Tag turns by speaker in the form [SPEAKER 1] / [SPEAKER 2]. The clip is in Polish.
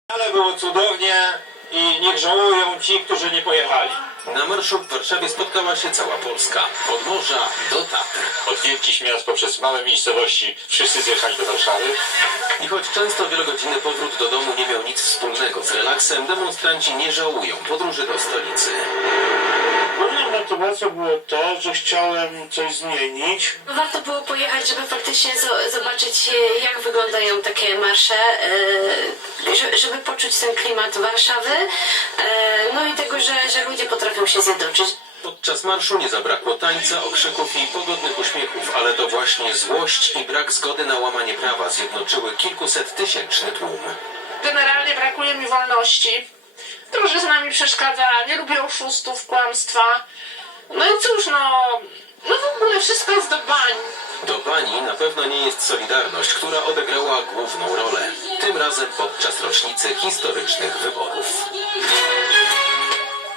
[SPEAKER 1] Ale było cudownie i niech żałują ci, którzy nie pojechali.
[SPEAKER 2] Na marszu w Warszawie spotkała się cała Polska. Od morza do Tatr.
[SPEAKER 1] Od wielkich miast poprzez małe miejscowości wszyscy zjechali do Warszawy.
[SPEAKER 2] I choć często wielogodzinny powrót do domu nie miał nic wspólnego z relaksem, demonstranci nie żałują podróży do stolicy.
[SPEAKER 3] Główną motywacją było to, że chciałem coś zmienić.
[SPEAKER 4] Warto było pojechać, żeby faktycznie zobaczyć, jak wyglądają takie marsze, żeby poczuć ten klimat Warszawy, no i tego, że ludzie potrafią się zjednoczyć.
[SPEAKER 2] Podczas marszu nie zabrakło tańca, okrzyków i pogodnych uśmiechów, ale to właśnie złość i brak zgody na łamanie prawa zjednoczyły kilkusettysięczny tłum.
[SPEAKER 5] Generalnie brakuje mi wolności. Drożyzna mi przeszkadza, nie lubię oszustów, kłamstwa. No i cóż, no w ogóle wszystko jest do bań.
[SPEAKER 2] Do pani na pewno nie jest Solidarność, która odegrała główną rolę. Tym razem podczas rocznicy historycznych wyborów.